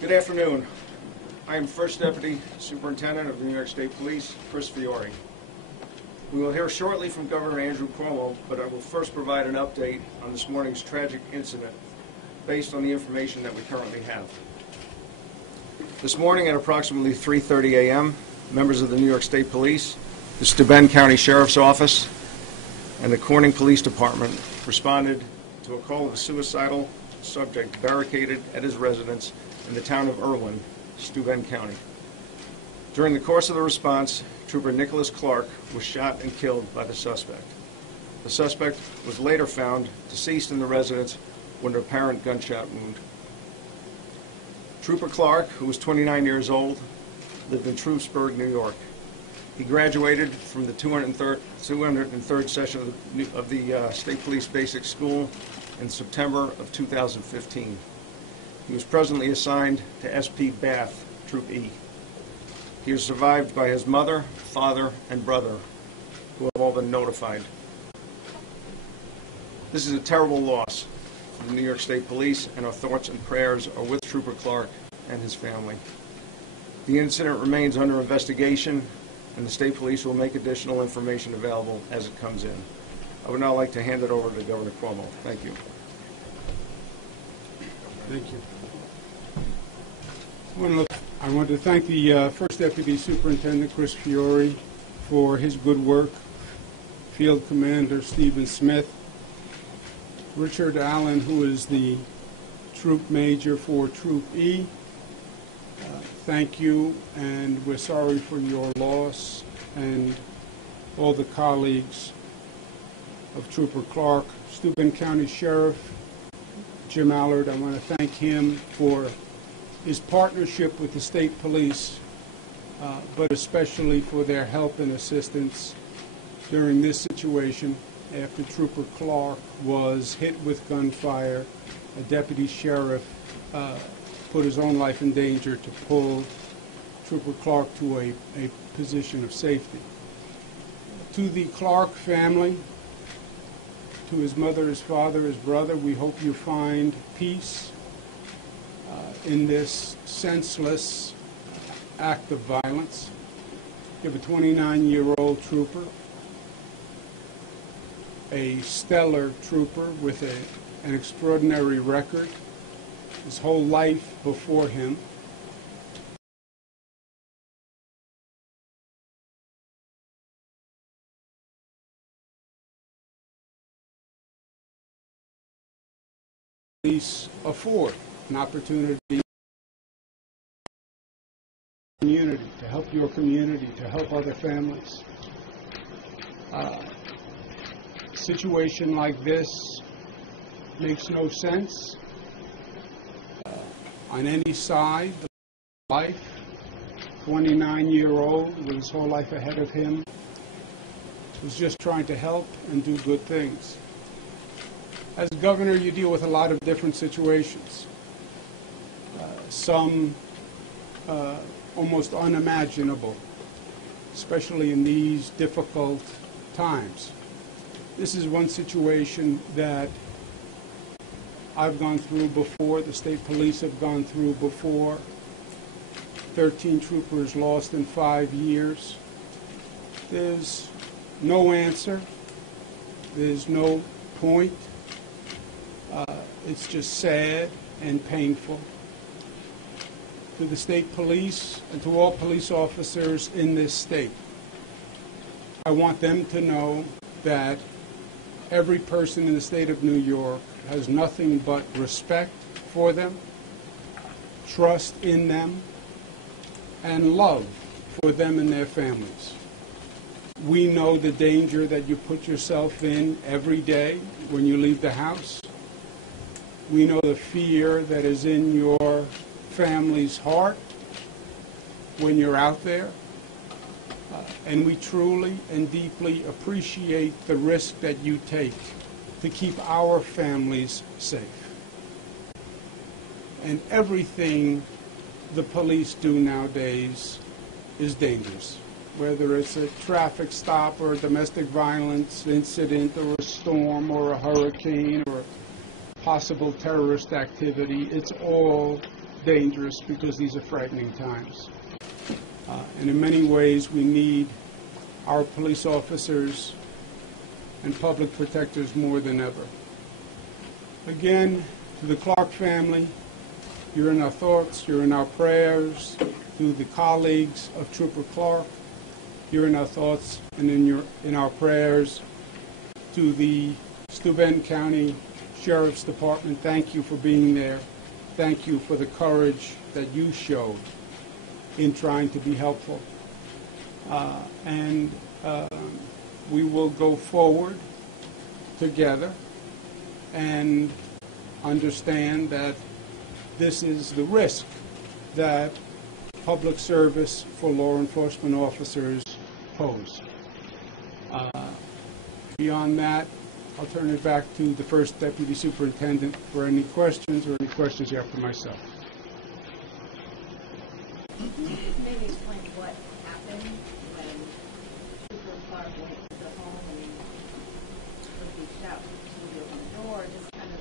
Good afternoon. I am First Deputy Superintendent of the New York State Police, Chris Fiore. We will hear shortly from Governor Andrew Cuomo, but I will first provide an update on this morning's tragic incident based on the information that we currently have. This morning at approximately 3:30 a.m., members of the New York State Police, the Steuben County Sheriff's Office, and the Corning Police Department responded to a call of a suicidal subject barricaded at his residence in the town of Irwin, Steuben County. During the course of the response, Trooper Nicholas Clark was shot and killed by the suspect. The suspect was later found deceased in the residence with an apparent gunshot wound. Trooper Clark, who was 29 years old, lived in Troopsburg, New York. He graduated from the 203rd session of the State Police Basic School in September of 2015. He was presently assigned to SP Bath, Troop E. He is survived by his mother, father, and brother, who have all been notified. This is a terrible loss for the New York State Police, and our thoughts and prayers are with Trooper Clark and his family. The incident remains under investigation, and the State Police will make additional information available as it comes in. I would now like to hand it over to Governor Cuomo. Thank you. Thank you. I want to thank the First Deputy Superintendent, Chris Fiore, for his good work, Field Commander Stephen Smith, Richard Allen, who is the Troop Major for Troop E. Thank you, and we're sorry for your loss, and all the colleagues of Trooper Clark. Steuben County Sheriff Jim Allard, I want to thank him for his partnership with the state police, but especially for their help and assistance during this situation after Trooper Clark was hit with gunfire. A deputy sheriff put his own life in danger to pull Trooper Clark to a position of safety. To the Clark family, to his mother, his father, his brother, we hope you find peace in this senseless act of violence. You have a 29-year-old trooper, a stellar trooper with an extraordinary record, his whole life before him. Police afford an opportunity to help your community, to help other families. A situation like this makes no sense on any side. Life, 29-year-old with his whole life ahead of him, was just trying to help and do good things. As governor, you deal with a lot of different situations. Some almost unimaginable, especially in these difficult times. This is one situation that I've gone through before, the state police have gone through before. 13 troopers lost in 5 years. There's no answer. There's no point. It's just sad and painful. To the state police and to all police officers in this state, I want them to know that every person in the state of New York has nothing but respect for them, trust in them, and love for them and their families. We know the danger that you put yourself in every day when you leave the house. We know the fear that is in your family's heart when you're out there. And we truly and deeply appreciate the risk that you take to keep our families safe. And everything the police do nowadays is dangerous. whether it's a traffic stop or a domestic violence incident or a storm or a hurricane or possible terrorist activity. It's all dangerous because these are frightening times. And in many ways, we need our police officers and public protectors more than ever. Again, to the Clark family, you're in our thoughts, you're in our prayers. To the colleagues of Trooper Clark, you're in our thoughts and in our prayers. To the Steuben County Sheriff's Department, thank you for being there. Thank you for the courage that you showed in trying to be helpful. And we will go forward together and understand that this is the risk that public service for law enforcement officers pose. Beyond that, I'll turn it back to the First Deputy Superintendent for any questions or any questions you have for myself. Can you maybe explain what happened when Trooper Clark went to the home and reached out to you on the door? Just kind of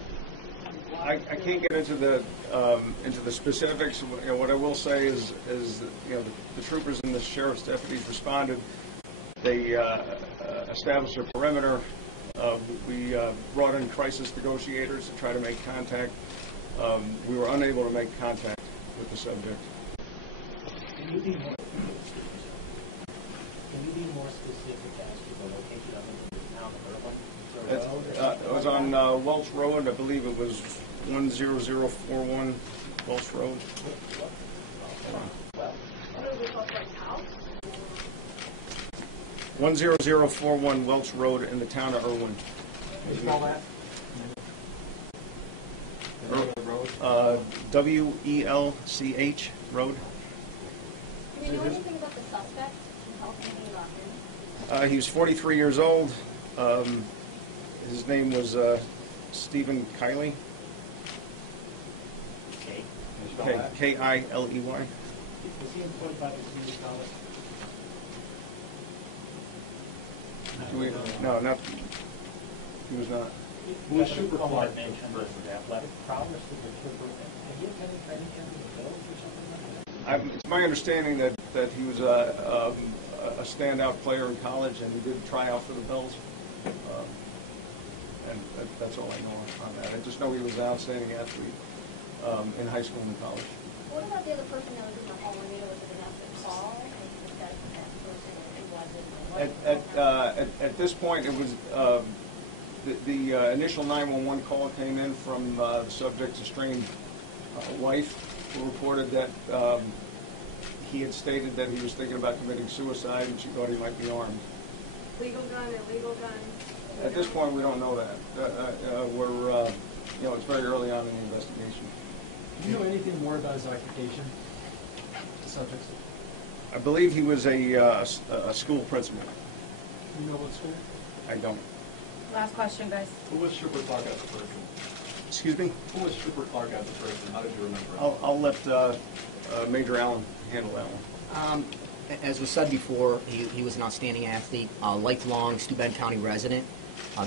I can't get into the specifics. You know, what I will say is you know, the troopers and the sheriff's deputies responded. They established a perimeter. We brought in crisis negotiators to try to make contact. We were unable to make contact with the subject. Can you be more specific as to the location of it in the town of Irvine? It was on Welch Road. I believe it was 10041 Welch Road. what do we call Clark's house? 10041 Welch Road in the town of Irwin. Can you spell that? WELCH Road. Do we know anything about the suspect? Can you tell us anything about him? He was 43 years old. His name was Stephen Kiley. Can you spell that? Kiley. Was he employed by the community college? No, not. He was not. Who was Trooper Clark mentioned as the athletic prowess of the trooper? Had he attended training camp in the village or something like that? It's my understanding that he was a standout player in college, and he did try out for the Bills. And that's all I know on that. I just know he was an outstanding athlete in high school and college. What about the other person that was in the home? Was it an after call? Was that person? It wasn't. At this point, it was the initial 911 call came in from the subject's estranged wife, who reported that he had stated that he was thinking about committing suicide, and she thought he might be armed. Legal gun, illegal gun? At this point, we don't know that. It's very early on in the investigation. Do you know anything more about his occupation? The subjects? I believe he was a school principal. Do you know what school? I don't. Last question, guys. Who was Trooper Clark as a person? Excuse me? Who was Trooper Clark as a person? How did you remember him? I'll let Major Allen handle that one. As was said before, he was an outstanding athlete, a lifelong Steuben County resident,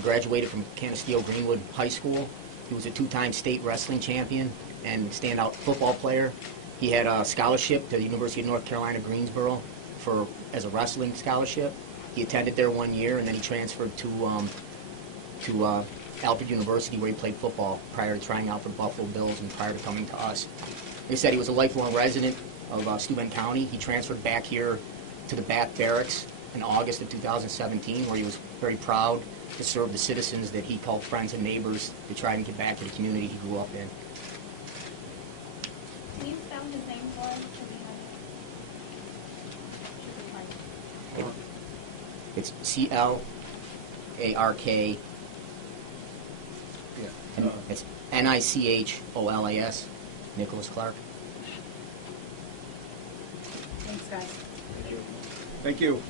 graduated from Canisteo Greenwood High School. He was a two-time state wrestling champion and standout football player. He had a scholarship to the University of North Carolina, Greensboro, as a wrestling scholarship. He attended there 1 year, and then he transferred to Alfred University, where he played football prior to trying out for the Buffalo Bills and prior to coming to us. Like I said, he was a lifelong resident of Steuben County. He transferred back here to the Bath Barracks in August of 2017, where he was very proud to serve the citizens that he called friends and neighbors to try and get back to the community he grew up in. Can you spell his name for us? It's C-L-A-R-K. Yeah. It's Nicholas, Nicholas Clark. Thanks, guys. Thank you.